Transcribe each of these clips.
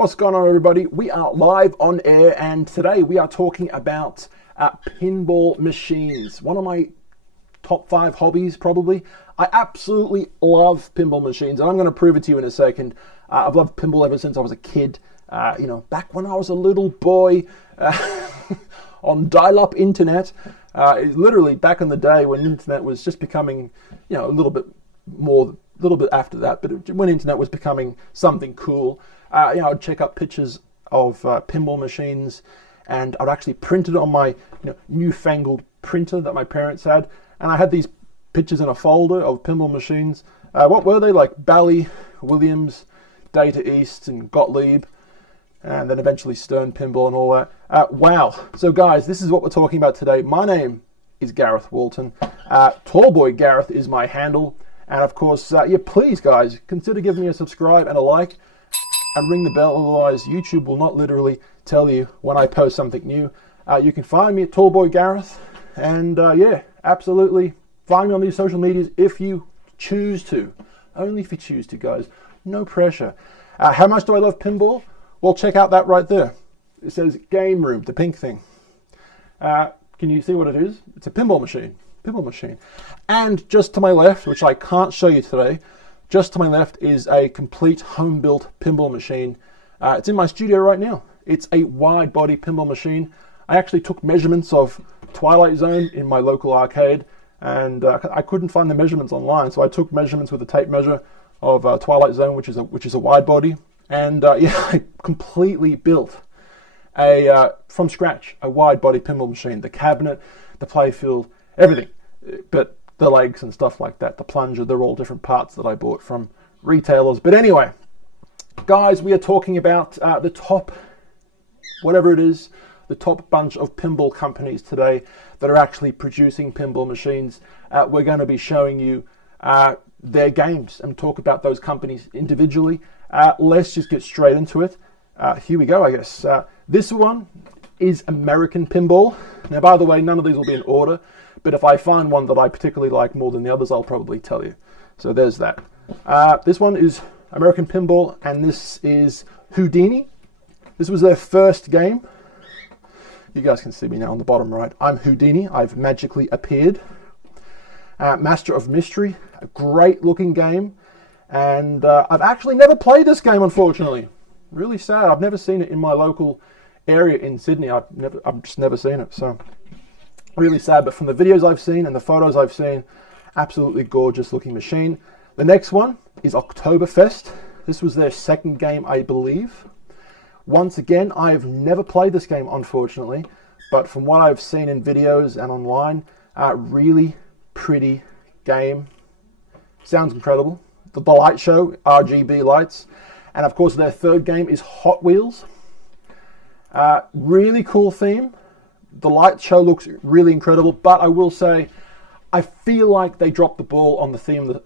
What's going on, everybody? We are live on air, and today we are talking about pinball machines. One of my top 5 hobbies, probably. I absolutely love pinball machines, and I'm going to prove it to you in a second. I've loved pinball ever since I was a kid. Back when I was a little boy on dial-up internet. Literally back in the day when internet was just becoming, a little bit after that, but when internet was becoming something cool. I'd check up pictures of pinball machines, and I'd actually print it on my newfangled printer that my parents had, and I had these pictures in a folder of pinball machines. What were they? Like Bally, Williams, Data East, and Gottlieb, and then eventually Stern Pinball and all that. Wow. So guys, this is what we're talking about today. My name is Gareth Walton. Tallboy Gareth is my handle. And of course, please guys, consider giving me a subscribe and a like. And ring the bell, otherwise YouTube will not literally tell you when I post something new. You can find me at Tallboy Gareth, and absolutely find me on these social medias if you choose to. Only if you choose to, guys. No pressure. How much do I love pinball? Well, check out that right there. It says Game Room, the pink thing. Can you see what it is? It's a pinball machine. Pinball machine. And just to my left, which I can't show you today, just to my left is a complete home-built pinball machine. It's in my studio right now. It's a wide-body pinball machine. I actually took measurements of Twilight Zone in my local arcade, and I couldn't find the measurements online, so I took measurements with a tape measure of Twilight Zone, which is a wide-body, and I completely built from scratch a wide-body pinball machine. The cabinet, the playfield, everything, but the legs and stuff like that, the plunger, they're all different parts that I bought from retailers. But anyway, guys, we are talking about the top, whatever it is, the top bunch of pinball companies today that are actually producing pinball machines. We're going to be showing you their games and talk about those companies individually. Let's just get straight into it. Here we go, I guess. This one is American Pinball. Now, by the way, none of these will be in order, but if I find one that I particularly like more than the others, I'll probably tell you. So there's that. This one is American Pinball, and this is Houdini. This was their first game. You guys can see me now on the bottom right. I'm Houdini. I've magically appeared. Master of Mystery, a great looking game. And I've actually never played this game, unfortunately. Really sad. I've never seen it in my local area in Sydney. I've just never seen it. So really sad. But from the videos I've seen and the photos I've seen, absolutely gorgeous looking machine. The next one is Oktoberfest. This was their second game, I believe. Once again, I've never played this game, unfortunately, but from what I've seen in videos and online, really pretty game. Sounds incredible. The light show, RGB lights. And of course, their third game is Hot Wheels. Really cool theme. The light show looks really incredible, but I will say, I feel like they dropped the ball on the theme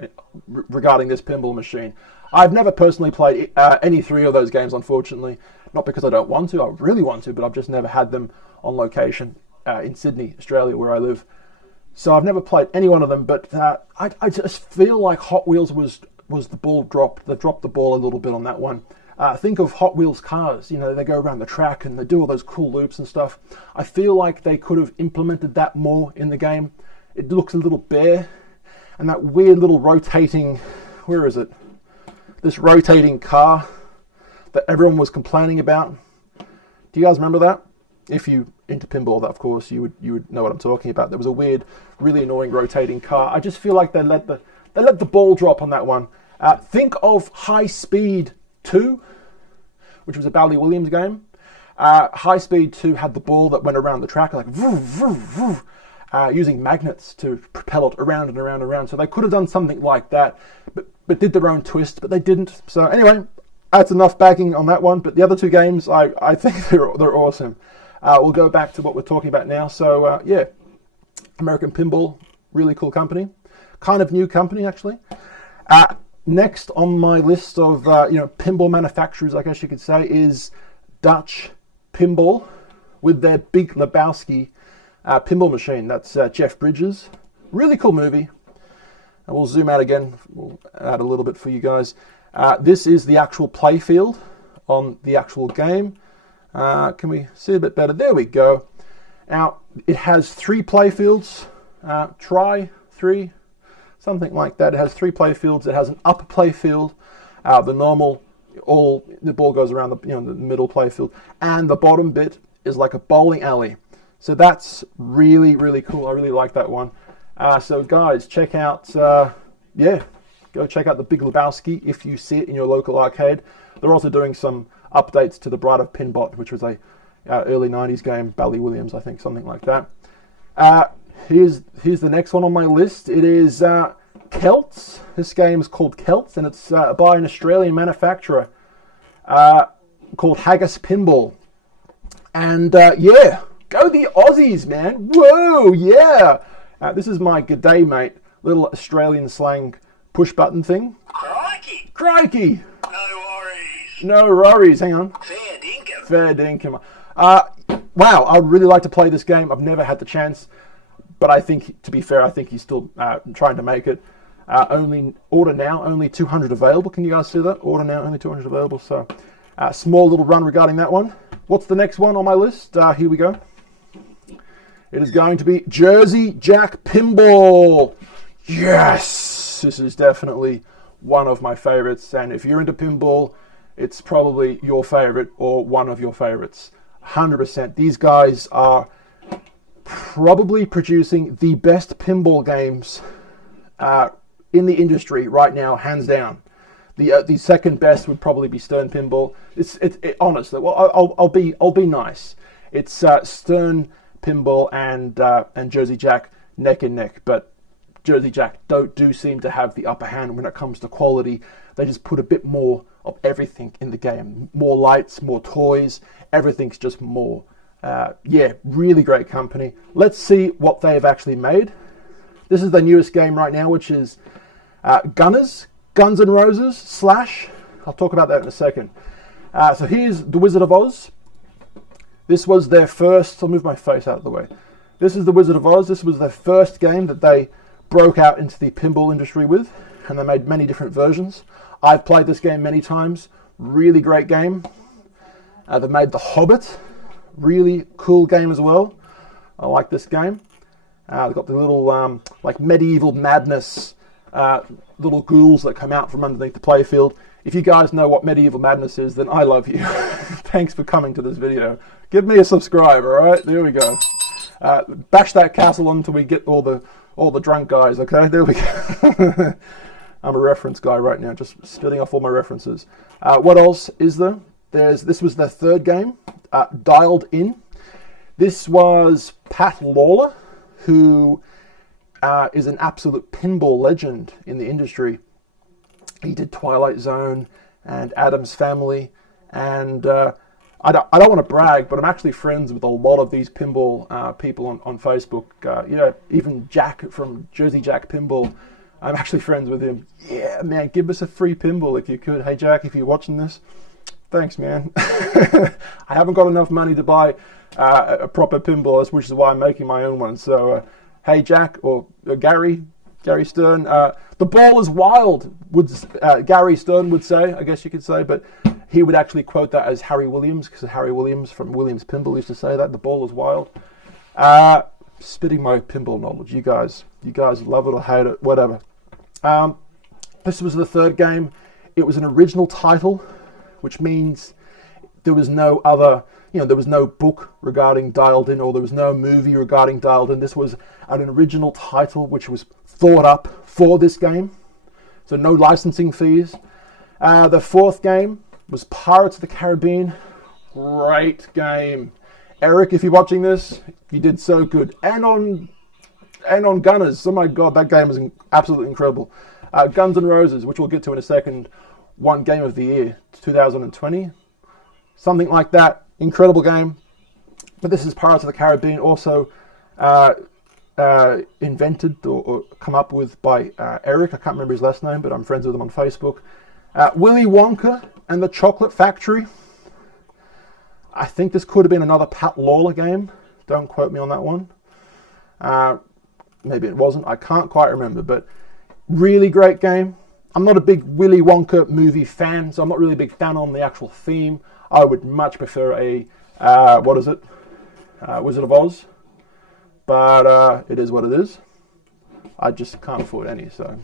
regarding this pinball machine. I've never personally played any 3 of those games, unfortunately. Not because I don't want to, I really want to, but I've just never had them on location in Sydney, Australia, where I live. So I've never played any one of them, but I just feel like Hot Wheels was the ball dropped. They dropped the ball a little bit on that one. Think of Hot Wheels cars, they go around the track and they do all those cool loops and stuff. I feel like they could have implemented that more in the game. It looks a little bare, and that weird little rotating, where is it? This rotating car that everyone was complaining about. Do you guys remember that? If you into pinball, that of course you would know what I'm talking about. There was a weird, really annoying rotating car. I just feel like they let the ball drop on that one. Think of High Speed 2, which was a Bally Williams game. High Speed 2 had the ball that went around the track like vroom, vroom, vroom, using magnets to propel it around and around and around. So they could have done something like that, but did their own twist, but they didn't. So anyway, that's enough backing on that one. But the other 2 games, I think they're awesome. We'll go back to what we're talking about now. So American Pinball, really cool company. Kind of new company, actually. Next on my list of pinball manufacturers, I guess you could say, is Dutch Pinball with their Big Lebowski pinball machine. That's Jeff Bridges. Really cool movie. And we'll zoom out again. We'll add a little bit for you guys. This is the actual playfield on the actual game. Can we see a bit better? There we go. Now, it has 3 playfields. Three, something like that. It has 3 playfields. It has an upper playfield, the normal, the ball goes around the middle playfield, and the bottom bit is like a bowling alley. So that's really, really cool. I really like that one. So guys, check out, go check out the Big Lebowski if you see it in your local arcade. They're also doing some updates to the Bride of Pinbot, which was a early 90s game, Bally Williams, I think, something like that. Here's the next one on my list. It is Celts. This game is called Celts, and it's by an Australian manufacturer called Haggis Pinball. And yeah, go the Aussies, man. Whoa, yeah. This is my g'day, mate. Little Australian slang push button thing. Crikey! Crikey! No worries. No worries. Hang on. Fair dinkum. Fair dinkum. Wow, I'd really like to play this game. I've never had the chance, but I think, to be fair, I think he's still trying to make it. Only order now, only 200 available. Can you guys see that? Order now, only 200 available. So, small little run regarding that one. What's the next one on my list? Here we go. It is going to be Jersey Jack Pinball. Yes! This is definitely one of my favorites. And if you're into pinball, it's probably your favorite or one of your favorites. 100%. These guys are probably producing the best pinball games in the industry right now, hands down. The second best would probably be Stern Pinball. It honestly, well, I'll be nice. It's Stern Pinball and Jersey Jack neck and neck, but Jersey Jack do seem to have the upper hand when it comes to quality. They just put a bit more of everything in the game. More lights, more toys, everything's just more. Yeah, really great company. Let's see what they've actually made. This is the newest game right now, which is Guns N' Roses Slash. I'll talk about that in a second. So here's The Wizard of Oz. This was their first... I'll move my face out of the way. This is The Wizard of Oz. This was their first game that they broke out into the pinball industry with, and they made many different versions. I've played this game many times. Really great game. They made The Hobbit. Really cool game as well. I like this game. They've got the little like medieval madness little ghouls that come out from underneath the playfield. If you guys know what medieval madness is, then I love you. Thanks for coming to this video. Give me a subscribe, alright? There we go. Bash that castle until we get all the drunk guys, okay? There we go. I'm a reference guy right now, just spitting off all my references. What else is there? This was their third game, Dialed In. This was Pat Lawler, who is an absolute pinball legend in the industry. He did Twilight Zone and Addams Family, and I don't want to brag, but I'm actually friends with a lot of these pinball people on Facebook. Even Jack from Jersey Jack Pinball, I'm actually friends with him. Yeah, man, give us a free pinball if you could. Hey, Jack, if you're watching this, thanks, man. I haven't got enough money to buy a proper pinball, which is why I'm making my own one. So, hey, Jack, or Gary Stern, the ball is wild, Gary Stern would say, I guess you could say, but he would actually quote that as Harry Williams, because Harry Williams from Williams Pinball used to say that, the ball is wild. Spitting my pinball knowledge, you guys love it or hate it, whatever. This was the third game. It was an original title, which means there was no other, there was no book regarding Dialed In, or there was no movie regarding Dialed In. This was an original title which was thought up for this game, so no licensing fees. The fourth game was Pirates of the Caribbean. Great game. Eric, if you're watching this, you did so good. And on Gunners, oh my god, that game was absolutely incredible. Guns N' Roses, which we'll get to in a second, won Game of the Year 2020, something like that. Incredible game. But this is Pirates of the Caribbean, also invented or come up with by Eric. I can't remember his last name, but I'm friends with him on Facebook. Willy Wonka and the Chocolate Factory. I think this could have been another Pat Lawler game. Don't quote me on that one. Maybe it wasn't. I can't quite remember, but really great game. I'm not a big Willy Wonka movie fan, so I'm not really a big fan on the actual theme. I would much prefer a, Wizard of Oz. But it is what it is. I just can't afford any, so,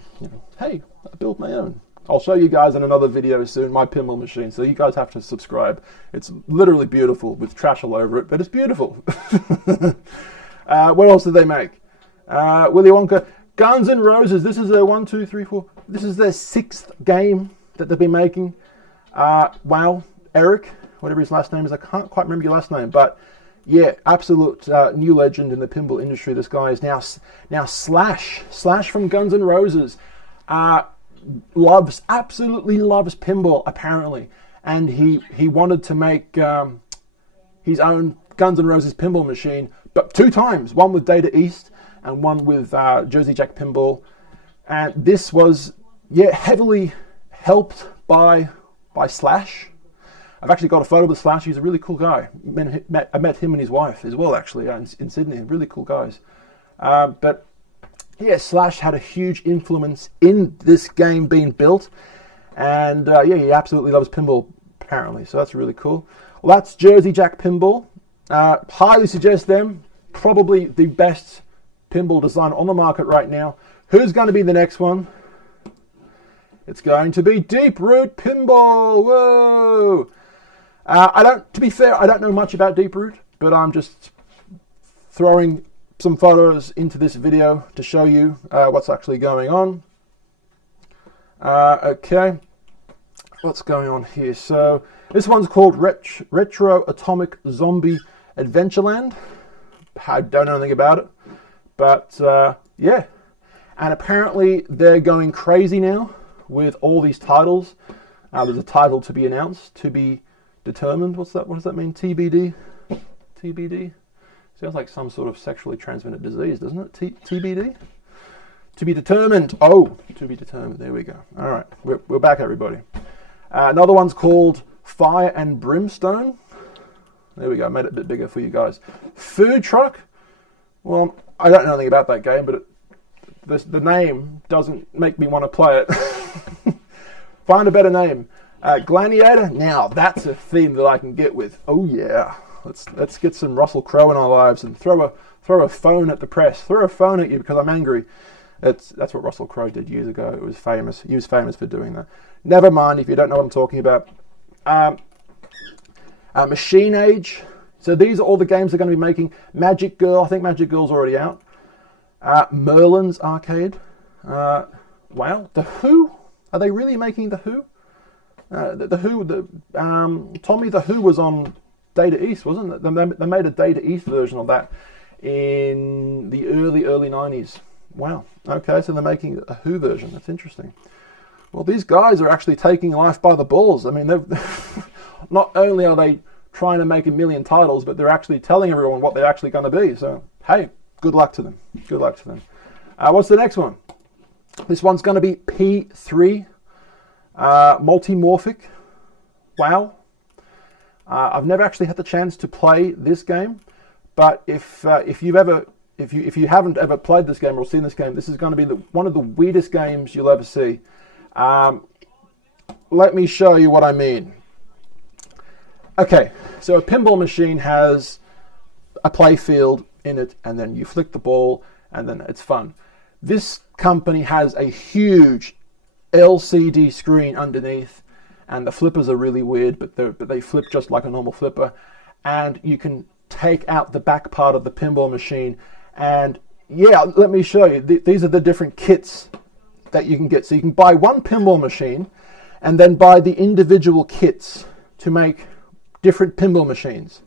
hey, I built my own. I'll show you guys in another video soon, my pinball machine, so you guys have to subscribe. It's literally beautiful, with trash all over it, but it's beautiful. What else did they make? Willy Wonka. Guns N' Roses, this is their 1, 2, 3, 4, this is their 6th game that they've been making. Wow, Eric, whatever his last name is, I can't quite remember your last name, but yeah, absolute new legend in the pinball industry. This guy is now Slash from Guns N' Roses. Absolutely loves pinball, apparently, and he wanted to make his own Guns N' Roses pinball machine, but 2 times, one with Data East and one with Jersey Jack Pinball, and this was heavily helped by Slash. I've actually got a photo with Slash. He's a really cool guy. I met him and his wife as well, actually, in Sydney. Really cool guys. But yeah, Slash had a huge influence in this game being built. And he absolutely loves pinball, apparently. So that's really cool. Well, that's Jersey Jack Pinball. Highly suggest them. Probably the best pinball design on the market right now. Who's going to be the next one? It's going to be Deep Root Pinball. Whoa! To be fair, I don't know much about Deep Root, but I'm just throwing some photos into this video to show you what's actually going on. Okay, what's going on here? So this one's called Retro Atomic Zombie Adventureland. I don't know anything about it, but yeah. And apparently they're going crazy now with all these titles. There's a title to be announced, to be determined. What does that mean? TBD? TBD? Sounds like some sort of sexually transmitted disease, doesn't it? TBD? To be determined. Oh, to be determined. There we go. All right, we're back, everybody. Another one's called Fire and Brimstone. There we go. I made it a bit bigger for you guys. Food Truck. Well, I don't know anything about that game, but the name doesn't make me want to play it. Find a better name. Gladiator. Now that's a theme that I can get with. Oh yeah. Let's get some Russell Crowe in our lives and throw a phone at the press. Throw a phone at you because I'm angry. That's what Russell Crowe did years ago. It was famous. He was famous for doing that. Never mind if you don't know what I'm talking about. Machine Age. So these are all the games they're going to be making. Magic Girl. I think Magic Girl's already out. Merlin's Arcade. Wow. The Who. Are they really making The Who? The Who. Tommy the Who was on Data East, wasn't it? They made a Data East version of that in the early 90s. Wow. Okay, so they're making a Who version. That's interesting. Well, these guys are actually taking life by the balls. I mean, not only are they trying to make a million titles, but they're actually telling everyone what they're actually going to be. So, hey, good luck to them. Good luck to them. What's the next one? This one's going to be P3. Multimorphic. Wow. I've never actually had the chance to play this game, but if you haven't ever played this game or seen this game, this is going to be one of the weirdest games you'll ever see. Let me show you what I mean. Okay, so a pinball machine has a play field in it, and then you flick the ball, and then it's fun. This company has a huge LCD screen underneath, and the flippers are really weird, but they flip just like a normal flipper, and you can take out the back part of the pinball machine, and yeah, let me show you. These are the different kits that you can get. So you can buy one pinball machine and then buy the individual kits to make different pinball machines.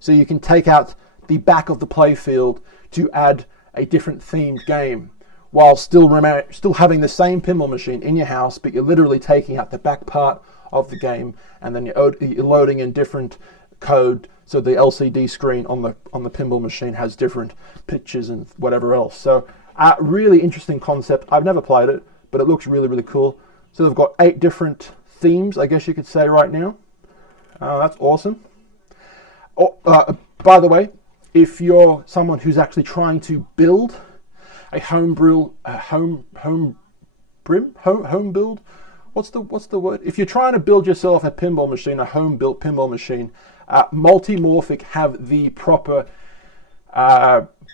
So you can take out the back of the play field to add a different themed game, while still having the same pinball machine in your house, but you're literally taking out the back part of the game, and then you're loading in different code, so the LCD screen on the pinball machine has different pictures and whatever else. So really interesting concept. I've never played it, but it looks really, really cool. So they've got 8 different themes, I guess you could say, right now. That's awesome. Oh, by the way, if you're someone who's actually trying to build a home home build. What's the word? If you're trying to build yourself a pinball machine, a home built pinball machine, Multimorphic have the proper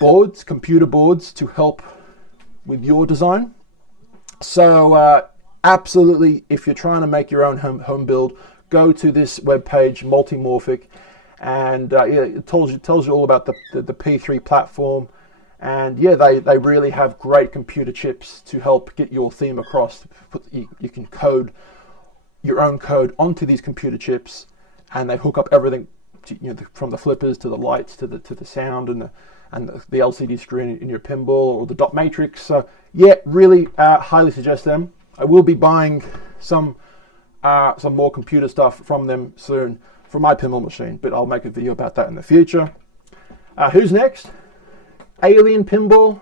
boards, computer boards to help with your design. So absolutely, if you're trying to make your own home build, go to this webpage, Multimorphic, and it tells you all about the P3 platform. And yeah, they really have great computer chips to help get your theme across. You can code your own code onto these computer chips, and they hook up everything, from the flippers to the lights to the sound and the LCD screen in your pinball or the dot matrix. So yeah, really highly suggest them. I will be buying some more computer stuff from them soon for my pinball machine, but I'll make a video about that in the future. Who's next? Alien Pinball.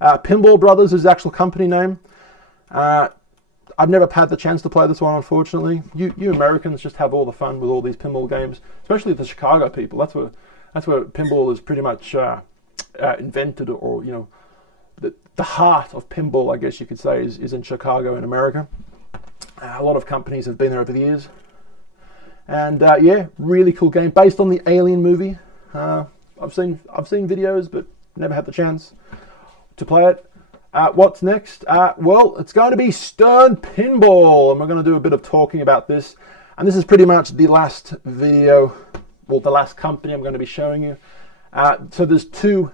Pinball Brothers is the actual company name. I've never had the chance to play this one, unfortunately. You Americans just have all the fun with all these pinball games, especially the Chicago people. That's where pinball is pretty much invented, or the heart of pinball, I guess you could say, is in Chicago in America. A lot of companies have been there over the years, and yeah, really cool game based on the Alien movie. I've seen videos, but never had the chance to play it. What's next? Well, it's going to be Stern Pinball, and we're going to do a bit of talking about this. And this is pretty much the last video, well, the last company I'm going to be showing you. So there's two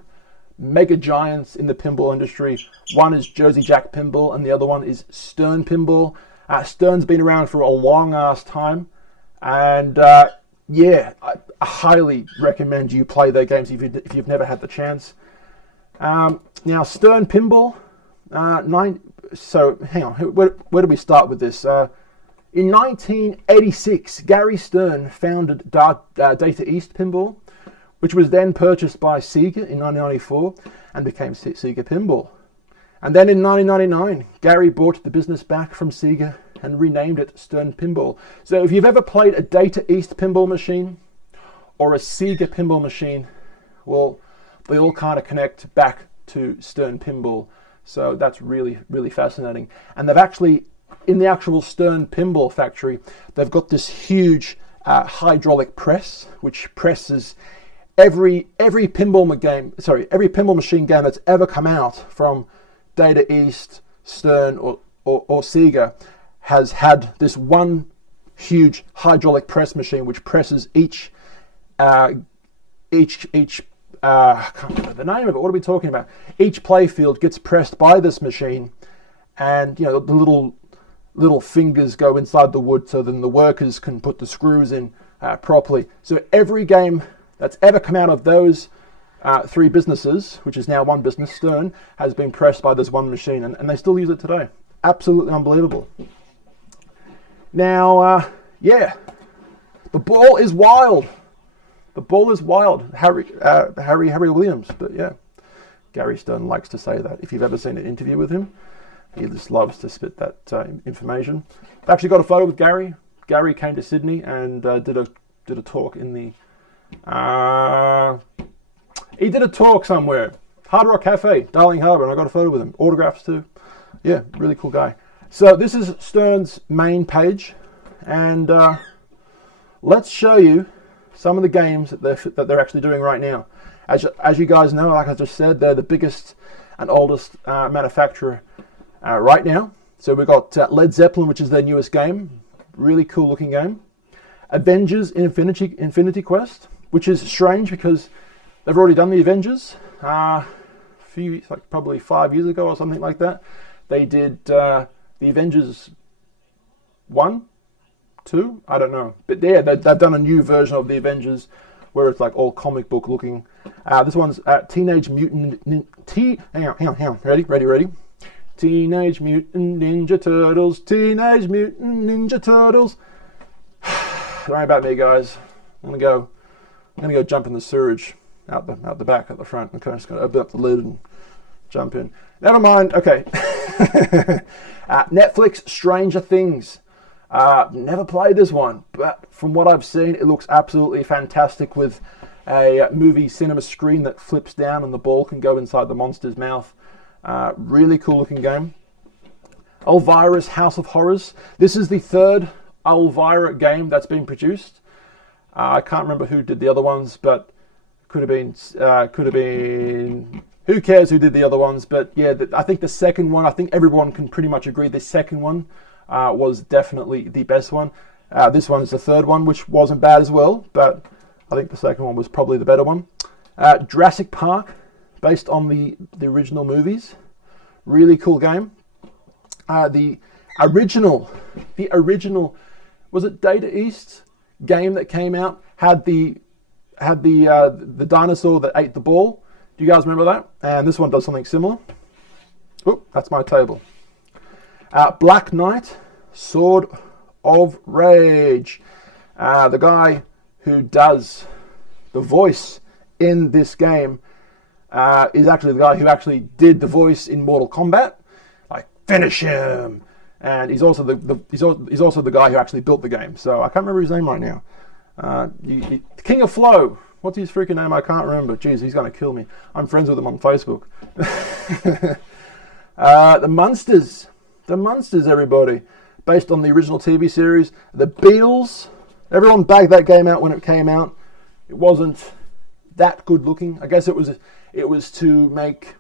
mega giants in the pinball industry. One is Jersey Jack Pinball, and the other one is Stern Pinball. Stern's been around for a long ass time, and yeah, I highly recommend you play their games if you've never had the chance. Now, Stern Pinball, so hang on, where do we start with this? In 1986, Gary Stern founded Data East Pinball, which was then purchased by Sega in 1994 and became Sega Pinball. And then in 1999, Gary bought the business back from Sega and renamed it Stern Pinball. So if you've ever played a Data East pinball machine or a Sega pinball machine, well, they all kind of connect back to Stern Pinball. So that's really, really fascinating. And they've actually, in the actual Stern Pinball factory, they've got this huge hydraulic press, which presses every pinball machine game that's ever come out from Data East, Stern, or Sega has had this one huge hydraulic press machine which presses each I can't remember the name of it. What are we talking about? Each play field gets pressed by this machine, and the little fingers go inside the wood, so then the workers can put the screws in properly. So every game that's ever come out of those three businesses, which is now one business, Stern, has been pressed by this one machine, and they still use it today. Absolutely unbelievable. Now, yeah, the ball is wild. The ball is wild. Harry Williams. But yeah, Gary Stern likes to say that. If you've ever seen an interview with him, he just loves to spit that information. I've actually got a photo with Gary. Gary came to Sydney and did a talk in the. He did a talk somewhere. Hard Rock Cafe, Darling Harbour, and I got a photo with him. Autographs too. Yeah, really cool guy. So this is Stern's main page, and let's show you some of the games that they're actually doing right now. As you guys know, like I just said, they're the biggest and oldest manufacturer right now. So we've got Led Zeppelin, which is their newest game. Really cool looking game. Avengers Infinity Quest, which is strange because they've already done the Avengers probably 5 years ago or something like that. They did the Avengers 1, 2, I don't know. But yeah, they've done a new version of the Avengers where it's like all comic book looking. This one's Teenage Mutant hang on. Ready? Teenage Mutant Ninja Turtles. Teenage Mutant Ninja Turtles. Don't worry about me, guys. I'm gonna go jump in the sewage out the back, at the front. Okay, I'm just gonna open up the lid and jump in. Never mind. Okay. Netflix Stranger Things. Never played this one, but from what I've seen, it looks absolutely fantastic with a movie cinema screen that flips down and the ball can go inside the monster's mouth. Really cool looking game. Elvira's House of Horrors. This is the third Elvira game that's been produced. I can't remember who did the other ones, but could have been. Who cares who did the other ones? But yeah, I think the second one. I think everyone can pretty much agree the second one was definitely the best one. This one is the third one, which wasn't bad as well, but I think the second one was probably the better one. Jurassic Park, based on the original movies. Really cool game. The original, was it Data East game that came out? Had the dinosaur that ate the ball. Do you guys remember that? And this one does something similar. Oop, that's my table. Black Knight, Sword of Rage. The guy who does the voice in this game is actually the guy who actually did the voice in Mortal Kombat. Like, finish him! And he's also he's also the guy who actually built the game. So I can't remember his name right now. King of Flow. What's his freaking name? I can't remember. Jeez, he's going to kill me. I'm friends with him on Facebook. The Munsters. The Munsters, everybody. Based on the original TV series. The Beatles. Everyone bagged that game out when it came out. It wasn't that good looking. I guess it was to make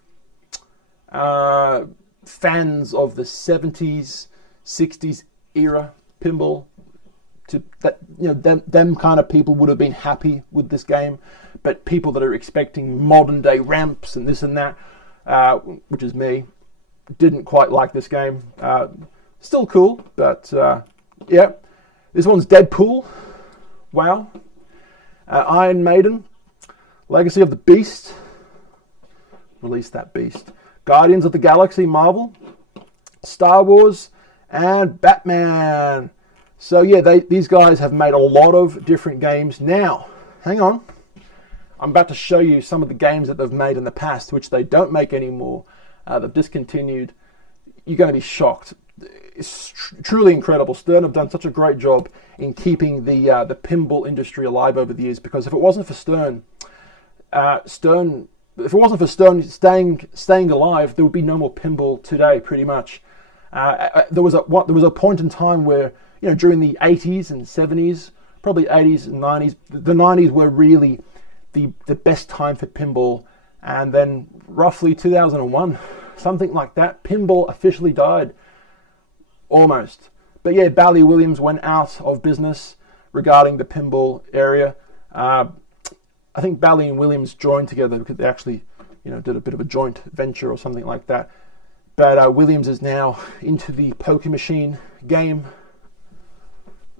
fans of the 70s, 60s era pinball. Them kind of people would have been happy with this game, but people that are expecting modern day ramps and this and that, which is me, didn't quite like this game. Still cool, but yeah. This one's Deadpool. Wow. Iron Maiden. Legacy of the Beast. Release that beast. Guardians of the Galaxy, Marvel. Star Wars. And Batman. So yeah, these guys have made a lot of different games. Now, hang on. I'm about to show you some of the games that they've made in the past, which they don't make anymore. They've discontinued. You're going to be shocked. It's truly incredible. Stern have done such a great job in keeping the pinball industry alive over the years. Because if it wasn't for Stern staying alive, there would be no more pinball today. Pretty much. There was a point in time where, during the 80s and 70s, probably 80s and 90s, the 90s were really the best time for pinball. And then roughly 2001, something like that, pinball officially died. Almost. But yeah, Bally Williams went out of business regarding the pinball area. I think Bally and Williams joined together because they actually, did a bit of a joint venture or something like that. But Williams is now into the poker machine game,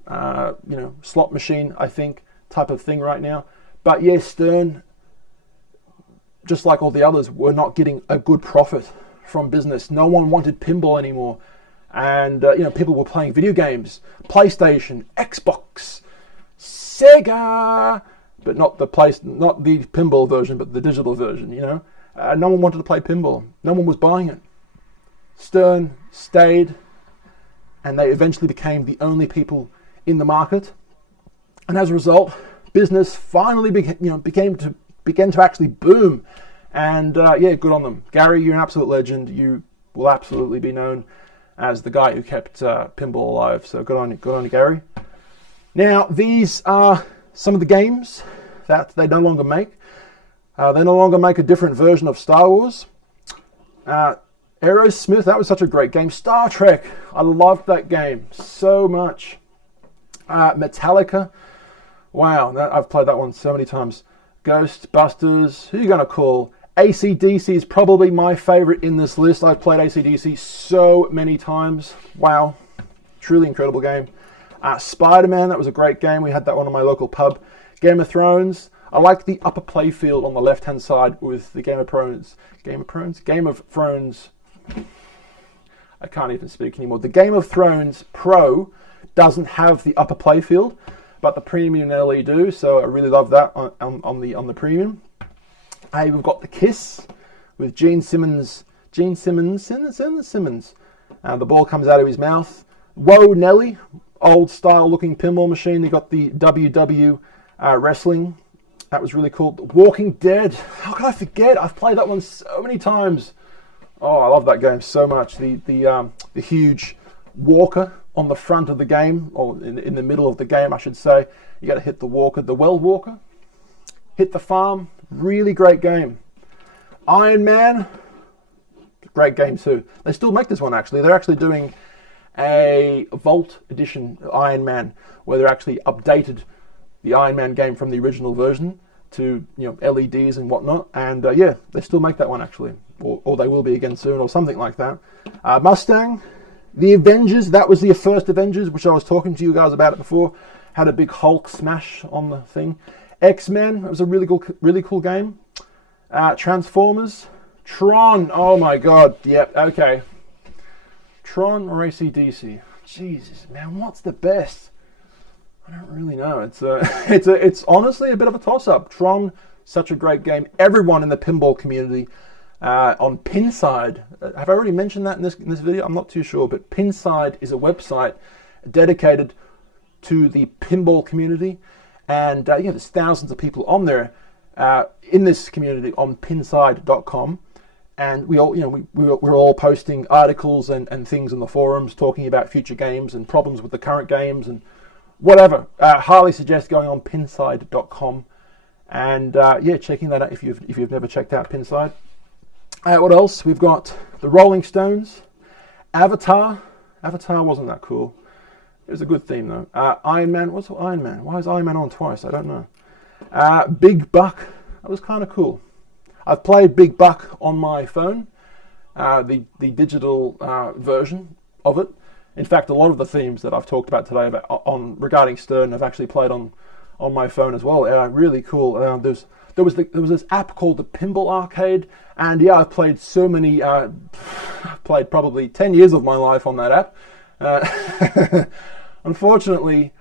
slot machine, I think, type of thing right now. But yeah, Stern, just like all the others, were not getting a good profit from business. No one wanted pinball anymore. And, people were playing video games, PlayStation, Xbox, Sega, but not the pinball version, but the digital version, no one wanted to play pinball. No one was buying it. Stern stayed, and they eventually became the only people in the market. And as a result, business finally began to actually boom. And good on them. Gary, you're an absolute legend. You will absolutely be known as the guy who kept pinball alive. So good on you, Gary. Now, these are some of the games that they no longer make. They no longer make a different version of Star Wars. Aerosmith, that was such a great game. Star Trek, I loved that game so much. Metallica, wow, I've played that one so many times. Ghostbusters, who are you going to call? AC/DC is probably my favorite in this list. I've played AC/DC so many times. Wow, truly incredible game. Spider-Man, that was a great game. We had that one on my local pub. Game of Thrones, I like the upper playfield on the left-hand side with the Game of Thrones. I can't even speak anymore. The Game of Thrones Pro doesn't have the upper playfield, but the premium nearly do. So I really love that on the premium. Hey, we've got the Kiss with Gene Simmons. The ball comes out of his mouth. Whoa, Nelly, old style looking pinball machine. They got the WW wrestling. That was really cool. Walking Dead. How can I forget? I've played that one so many times. Oh, I love that game so much. The huge walker on the front of the game, or in the middle of the game, I should say. You got to hit the walker, the well walker. Hit the farm. Really great game. Iron Man. Great game too. They still make this one actually. They're actually doing a Vault edition Iron Man, where they're actually updated the Iron Man game from the original version to LEDs and whatnot. And yeah, they still make that one actually, or they will be again soon, or something like that. Mustang, the Avengers. That was the first Avengers, which I was talking to you guys about it before. Had a big Hulk smash on the thing. X-Men. It was a really cool game. Transformers. Tron. Oh my God. Yep. Okay. Tron or AC/DC? Jesus, man, what's the best? I don't really know. It's honestly a bit of a toss-up. Tron, such a great game. Everyone in the pinball community on Pinside. Have I already mentioned that in this video? I'm not too sure, but Pinside is a website dedicated to the pinball community, and there's thousands of people on there in this community on pinside.com. And we all, we're all posting articles and things in the forums talking about future games and problems with the current games and whatever. Highly suggest going on pinside.com and checking that out if you've never checked out Pinside. What else? We've got the Rolling Stones, Avatar. Avatar wasn't that cool. It was a good theme though. Iron Man. What's Iron Man? Why is Iron Man on twice? I don't know. Big Buck. That was kind of cool. I've played Big Buck on my phone, the digital version of it. In fact, a lot of the themes that I've talked about today regarding Stern, I've actually played on my phone as well. Really cool. There was this app called the Pinball Arcade, and yeah, I've played so many. Played probably 10 years of my life on that app. Unfortunately,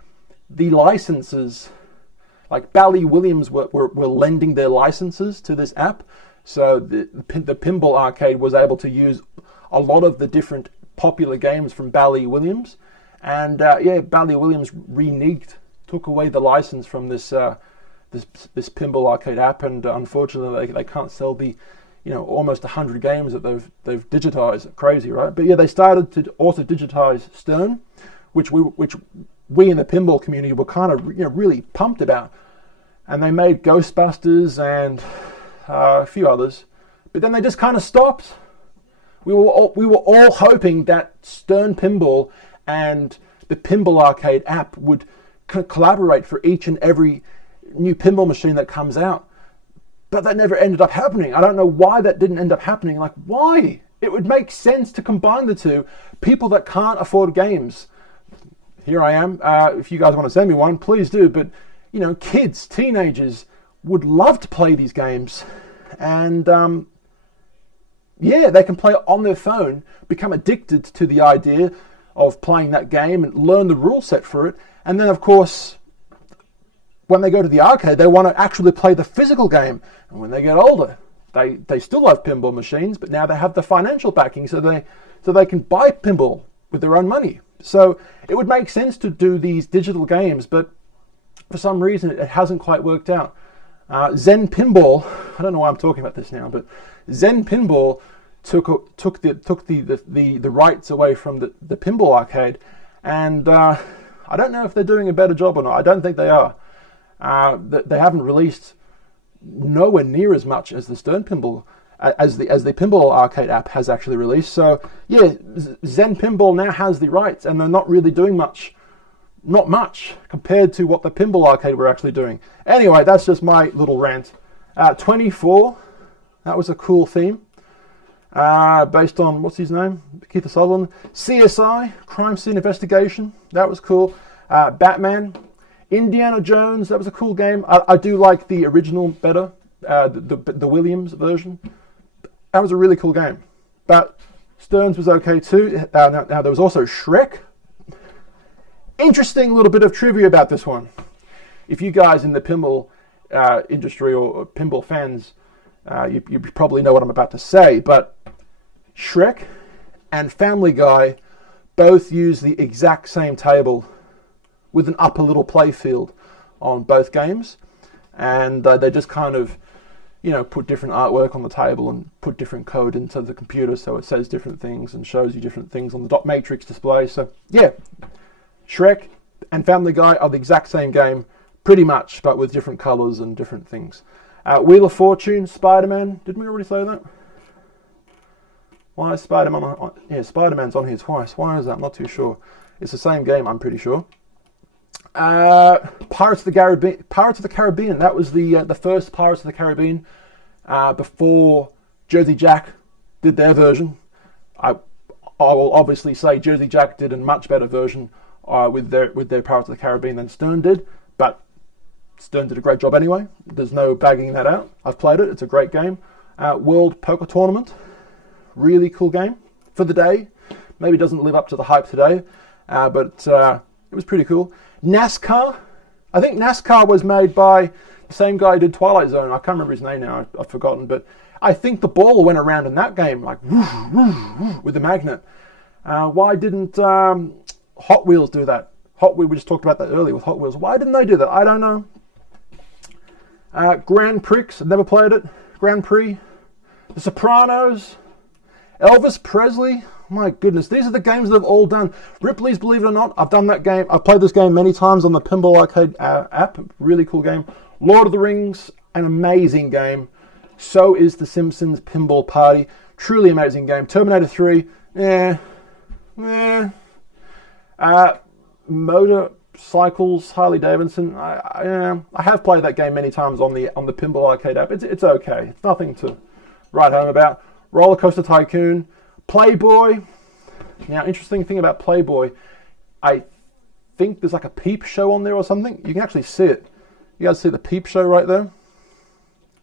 the licenses. Like Bally Williams were lending their licenses to this app, so the Pinball Arcade was able to use a lot of the different popular games from Bally Williams, and Bally Williams reneged, took away the license from this Pinball Arcade app, and unfortunately they can't sell the almost 100 games that they've digitized. Crazy, right? But yeah, they started to also digitize Stern, which we in the pinball community were kind of really pumped about, and they made Ghostbusters and a few others, but then they just kind of stopped. We were all hoping that Stern Pinball and the Pinball Arcade app would collaborate for each and every new pinball machine that comes out, but that never ended up happening. I don't know why that didn't end up happening. Like, why? It would make sense to combine the two. People that can't afford games. Here I am. If you guys want to send me one, please do. But, kids, teenagers would love to play these games. And, they can play it on their phone, become addicted to the idea of playing that game and learn the rule set for it. And then, of course, when they go to the arcade, they want to actually play the physical game. And when they get older, they still love pinball machines, but now they have the financial backing, so they can buy pinball with their own money. So it would make sense to do these digital games, but for some reason it hasn't quite worked out. Zen Pinball, I don't know why I'm talking about this now, but Zen Pinball took the rights away from the Pinball Arcade, and I don't know if they're doing a better job or not. I don't think they are. They haven't released nowhere near as much as the Stern Pinball as the Pinball Arcade app has actually released. So yeah, Zen Pinball now has the rights, and they're not really doing not much compared to what the Pinball Arcade were actually doing. Anyway, that's just my little rant. 24, that was a cool theme. Based on, what's his name? Keith Sutherland. CSI, Crime Scene Investigation, that was cool. Batman. Indiana Jones, that was a cool game. I do like the original better, the Williams version. That was a really cool game. But Stearns was okay too. Now there was also Shrek. Interesting little bit of trivia about this one. If you guys in the pinball industry or pinball fans, you probably know what I'm about to say, but Shrek and Family Guy both use the exact same table with an upper little play field on both games, and they just kind of put different artwork on the table and put different code into the computer so it says different things and shows you different things on the dot matrix display. So yeah, Shrek and Family Guy are the exact same game, pretty much, but with different colors and different things. Wheel of Fortune, Spider-Man. Didn't we already say that? Why is Spider-Man on? Yeah, Spider-Man's on here twice. Why is that? I'm not too sure. It's the same game, I'm pretty sure. Pirates of the Caribbean. That was the first Pirates of the Caribbean before Jersey Jack did their version. I will obviously say Jersey Jack did a much better version with their Pirates of the Caribbean than Stern did, but Stern did a great job anyway. There's no bagging that out. I've played it. It's a great game. World Poker Tournament. Really cool game for the day. Maybe it doesn't live up to the hype today, but it was pretty cool. Nascar. I think Nascar was made by the same guy who did Twilight Zone. I can't remember his name now. I've forgotten, but I think the ball went around in that game like with the magnet. Why didn't Hot Wheels do that? We just talked about that earlier with Hot Wheels. Why didn't they do that? I don't know. Grand Prix. I've never played it. Grand Prix. The Sopranos. Elvis Presley. My goodness, these are the games that I've all done. Ripley's, believe it or not, I've done that game. I've played this game many times on the Pinball Arcade app. Really cool game. Lord of the Rings, an amazing game. So is The Simpsons Pinball Party. Truly amazing game. Terminator 3, Motorcycles, Harley Davidson. I have played that game many times on the Pinball Arcade app. It's okay. It's nothing to write home about. Roller Coaster Tycoon. Playboy. Now, interesting thing about Playboy, I think there's like a peep show on there or something. You can actually see it. You guys see the peep show right there?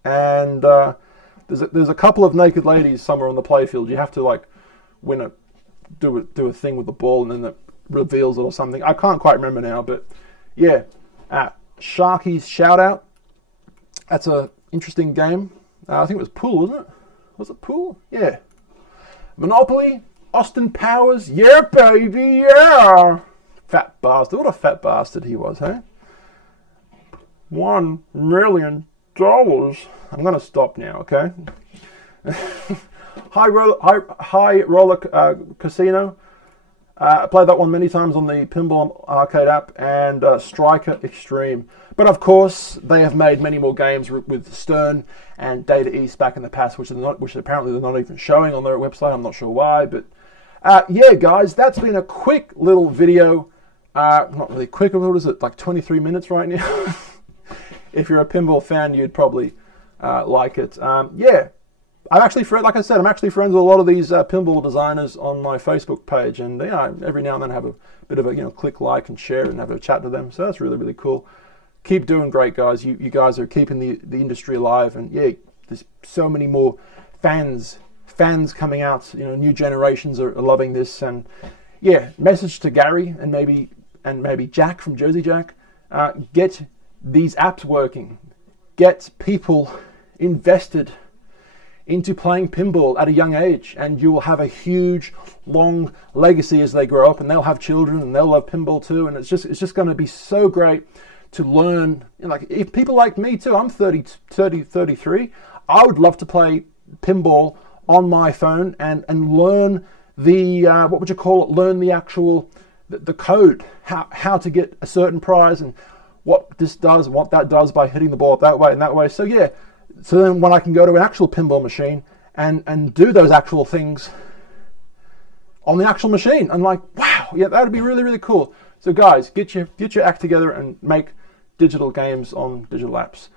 And there's a couple of naked ladies somewhere on the playfield. You have to like do a thing with the ball and then it reveals it or something. I can't quite remember now, but yeah. Sharky's Shout Out. That's a interesting game. I think it was Pool, wasn't it? Was it Pool? Yeah. Monopoly, Austin Powers, yeah baby, yeah! Fat bastard, what a fat bastard he was, hey? $1 million. I'm gonna stop now, okay? High Roller Casino. I played that one many times on the Pinball Arcade app, and Striker Extreme. But of course, they have made many more games with Stern and Data East back in the past, which apparently they're not even showing on their website. I'm not sure why, but yeah, guys, that's been a quick little video. Not really quick. What is it? Like 23 minutes right now. If you're a pinball fan, you'd probably like it. Yeah. I'm actually like I said, I'm actually friends with a lot of these pinball designers on my Facebook page, and every now and then have a bit of a click like and share and have a chat to them. So that's really, really cool. Keep doing great, guys. You guys are keeping the industry alive, and yeah, there's so many more fans coming out. New generations are loving this, and yeah, message to Gary and maybe Jack from Jersey Jack, get these apps working, get people invested into playing pinball at a young age, and you will have a huge, long legacy as they grow up, and they'll have children, and they'll love pinball too, and it's just going to be so great to learn. Like, if people like me too, I'm 33, I would love to play pinball on my phone and learn the, what would you call it, learn the actual, the code, how to get a certain prize, and what this does and what that does by hitting the ball that way and that way. So yeah, so then when I can go to an actual pinball machine and do those actual things on the actual machine, I'm like, wow, yeah, that would be really, really cool. So guys, get your act together and make digital games on digital apps.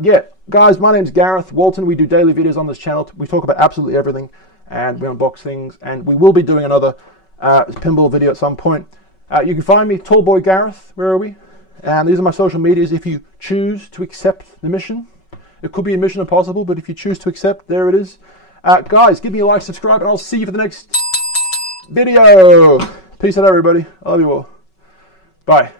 Yeah, guys, my name's Gareth Walton. We do daily videos on this channel. We talk about absolutely everything, and we unbox things, and we will be doing another pinball video at some point. You can find me, Tallboy Gareth. Where are we? And these are my social medias if you choose to accept the mission. It could be a mission impossible, but if you choose to accept, there it is. Guys, give me a like, subscribe, and I'll see you for the next video. Peace out, everybody. I love you all. Bye.